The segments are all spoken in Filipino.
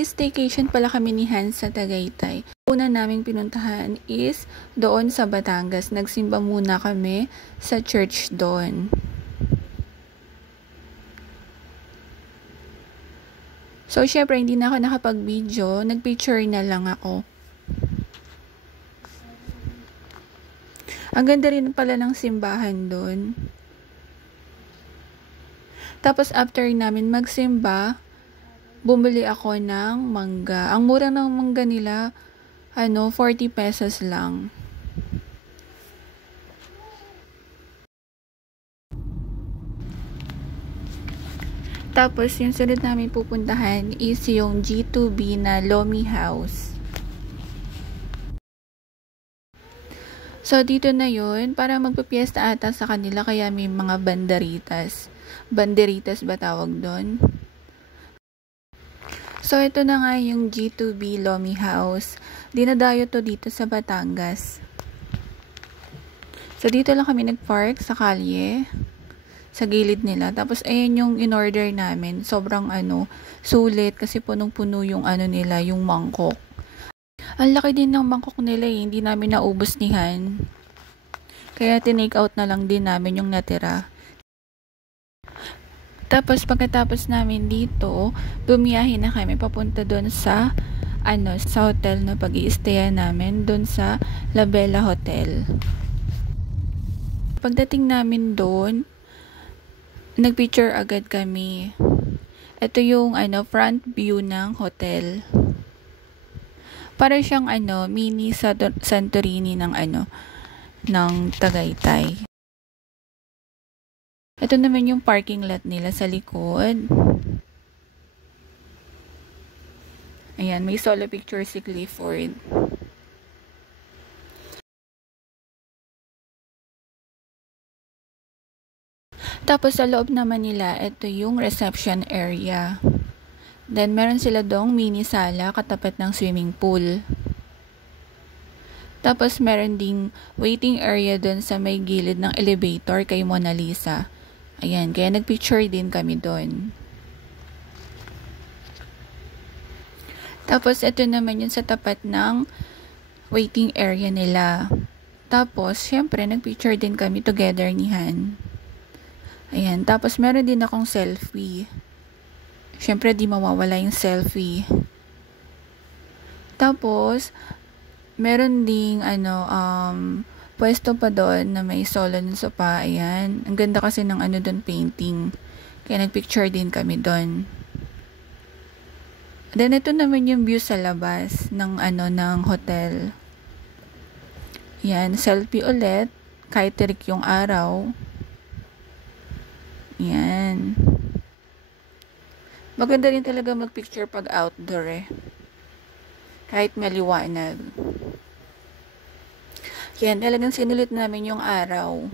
Staycation pala kami ni Hans sa Tagaytay. Una naming pinuntahan is doon sa Batangas. Nagsimba muna kami sa church doon. So, syempre, hindi na ako nakapag-video. Nag-picture na lang ako. Ang ganda rin pala ng simbahan doon. Tapos, after namin magsimba, bumili ako ng mangga. Ang mura ng mangga nila, 40 pesos lang. Tapos, yung sunod namin pupuntahan is yung G2B na Lomi House. So, dito na yun. Parang magpapiesta ata sa kanila, kaya may mga banderitas. Banderitas ba tawag doon? So, ito na nga yung G2B Lomi House. Dinadayo to dito sa Batangas. So, dito lang kami nagpark sa kalye. Sa gilid nila. Tapos, ayan yung in-order namin. Sobrang sulit kasi punong-puno yung nila, yung mangkok. Ang laki din ng mangkok nila eh. Hindi namin naubos ni Han. Kaya tinake out na lang din namin yung natira. Tapos, pagkatapos namin dito, bumiyahe na kami papunta doon sa sa hotel na pag-i-stayan namin. Doon sa La Bella Hotel. Pagdating namin doon, nagpicture agad kami. Ito yung front view ng hotel. Para siyang mini Santorini ng ng Tagaytay. Ito naman yung parking lot nila sa likod. Ayan, may solo picture si Clifford. Tapos sa loob naman nila, ito yung reception area. Then meron sila dong mini sala katapat ng swimming pool. Tapos meron ding waiting area doon sa may gilid ng elevator kay Mona Lisa. Ayan, kaya nagpicture din kami doon. Tapos ito naman yun sa tapat ng waiting area nila. Tapos, syempre, nagpicture din kami together ni Han. Ayan, tapos meron din akong selfie. Syempre, di mawawala yung selfie. Tapos, meron ding pwesto pa doon na may solo ng sopa. Ayan, ang ganda kasi ng doon painting. Kaya nagpicture din kami doon. Then, ito naman yung view sa labas ng ng hotel. Ayan, selfie ulit. Kahit tirik yung araw. Yan. Maganda rin talaga magpicture pag outdoor eh. Kahit maliwanag. Yan, talagang sinulit namin yung araw.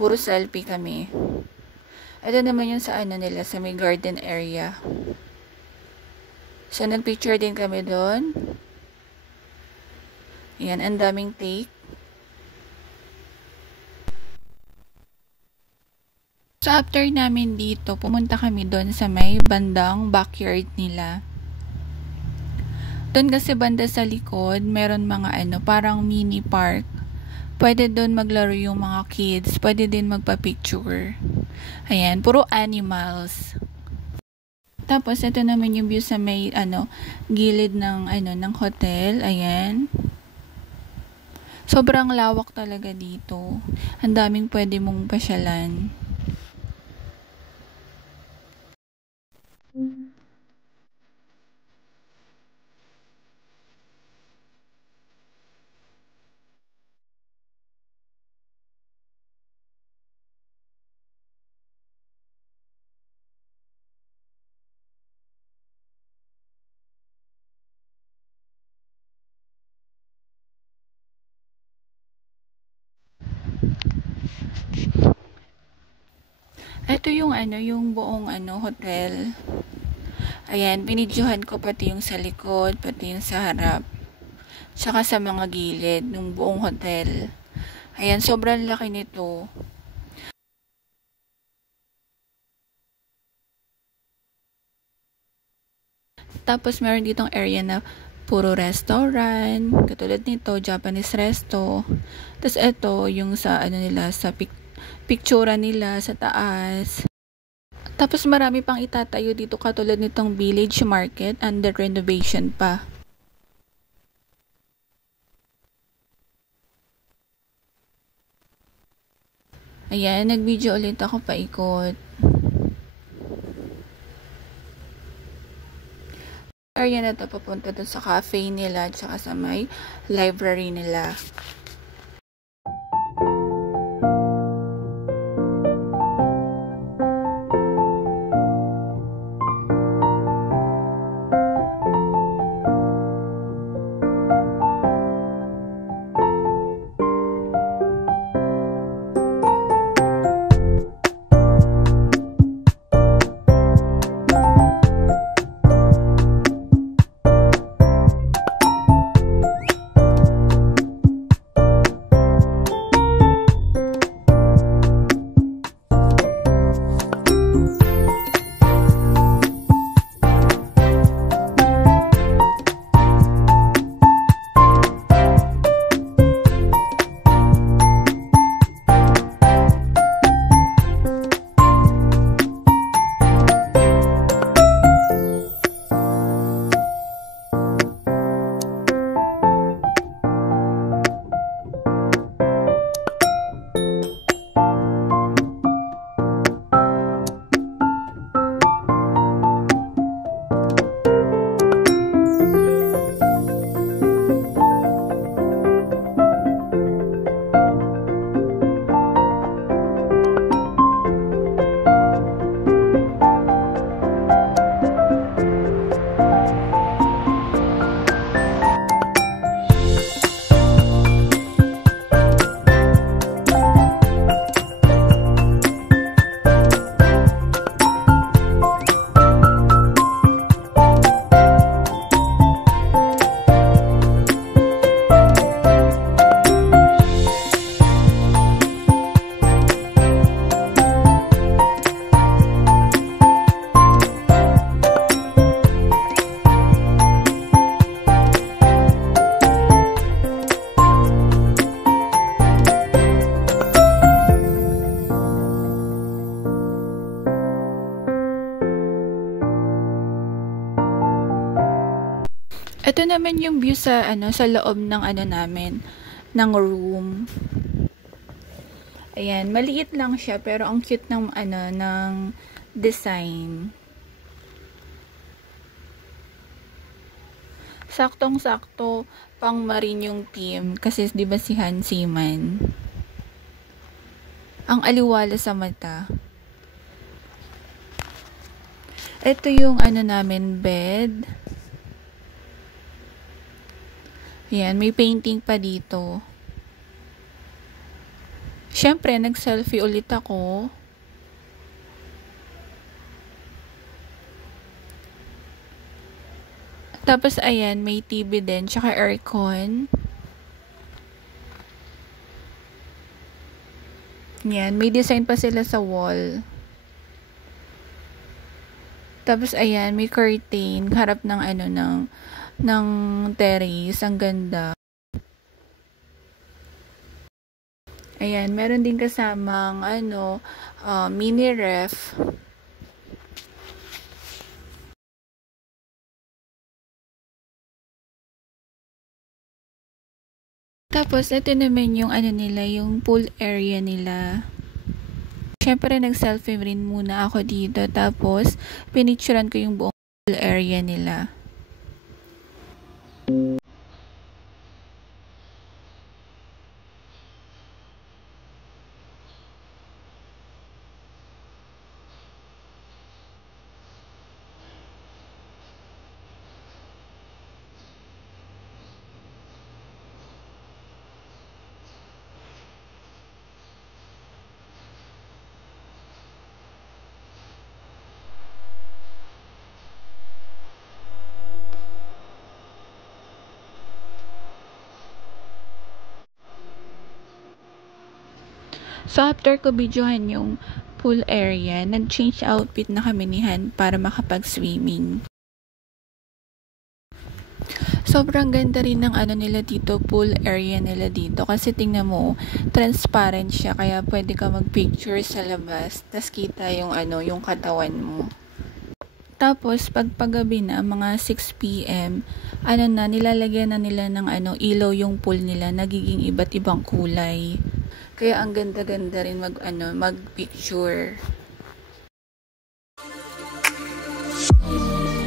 Puro selfie kami. Ito naman yung sa nila, sa may garden area. So, nagpicture din kami doon. Yan, ang daming take. So, after namin dito, pumunta kami doon sa may bandang backyard nila. Doon kasi banda sa likod, meron mga parang mini park. Pwede doon maglaro yung mga kids. Pwede din magpa-picture. Ayan, puro animals. Tapos, ito naman yung view sa may, gilid ng, ng hotel. Ayan. Sobrang lawak talaga dito. Ang daming pwede mong pasyalan. Ito yung yung buong hotel. Ayan, binidyohan ko pati yung sa likod, pati yung sa harap. Tsaka sa mga gilid ng buong hotel. Ayan, sobrang laki nito. Tapos meron ditong area na puro restaurant, katulad nito, Japanese resto. Tapos ito, yung sa ano nila, sa pictura nila sa taas. Tapos marami pang itatayo dito katulad nitong village market, under renovation pa. Ayan, nag-video ulit ako paikot. Area na to papunta dun sa cafe nila at saka sa may library nila. Ito naman yung view sa sa loob ng namin ng room. Ayan, maliit lang siya pero ang cute ng ng design. Saktong-sakto pang marine yung team kasi 'di ba si Hans Zimmer. Ang aliwala sa mata. Ito yung namin bed. Ayan, may painting pa dito. Siyempre, nag-selfie ulit ako. Tapos, ayan, may TV din, tsaka aircon. Ayan, may design pa sila sa wall. Tapos, ayan, may curtain, harap ng ng terrace. Ang ganda. Ayan, meron din kasamang mini ref. Tapos, ito naman yung nila, yung pool area nila. Siyempre, nag-selfie rin muna ako dito. Tapos, pinicturean ko yung buong pool area nila. So, after ko videohan yung pool area, nag-change outfit na kami ni Han para makapag-swimming. Sobrang ganda rin ng ano nila dito, pool area nila dito. Kasi tingnan mo, transparent siya. Kaya pwede ka mag-picture sa labas. Tas kita yung ano, yung katawan mo. Tapos, pag paggabi na, mga 6 p.m., ano na, nilalagyan na nila ng ano, ilaw yung pool nila. Nagiging iba't ibang kulay. Kaya ang ganda-ganda rin mag-picture.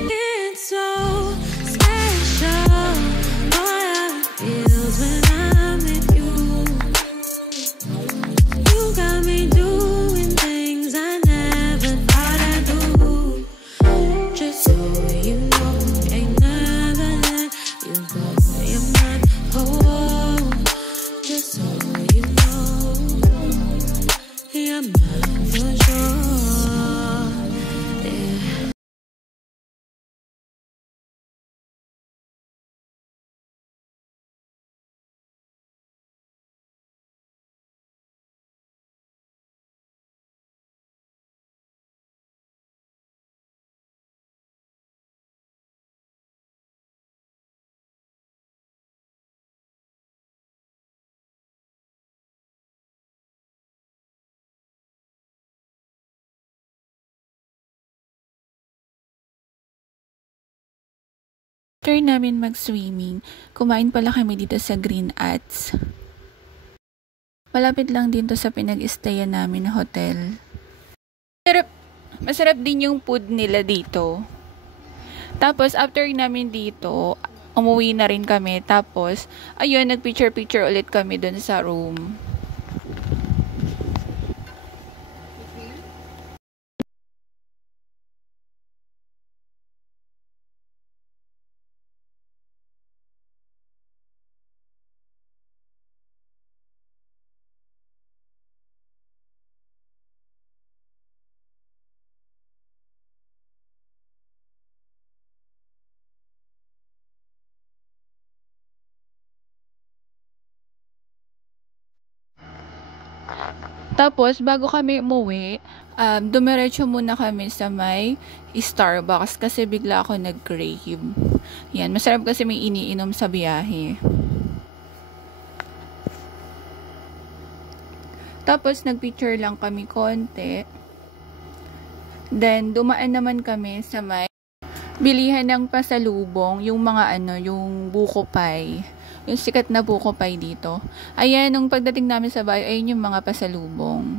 It's so special, what feels when I'm with you. You got me doing things I never thought I'd do. Just so you know, ain't never let you go. You're mine, oh, just so you know, you're mine for sure. Yeah. After namin mag-swimming, kumain pala kami dito sa Green Ats. Malapit lang dito sa pinag-stayan namin na hotel. Masarap din yung food nila dito. Tapos, after namin dito, umuwi na rin kami. Tapos, ayun, nag-picture-picture ulit kami dun sa room. Tapos, bago kami umuwi, dumiretso muna kami sa may Starbucks kasi bigla ako nag-crave. Yan, masarap kasi may iniinom sa biyahe. Tapos, nagpicture lang kami konti. Then, dumaan naman kami sa may bilihan ng pasalubong, yung mga ano, yung buko pie. Yung sikat na buko pie dito. Ayan, nung pagdating namin sa bahay, ayun yung mga pasalubong.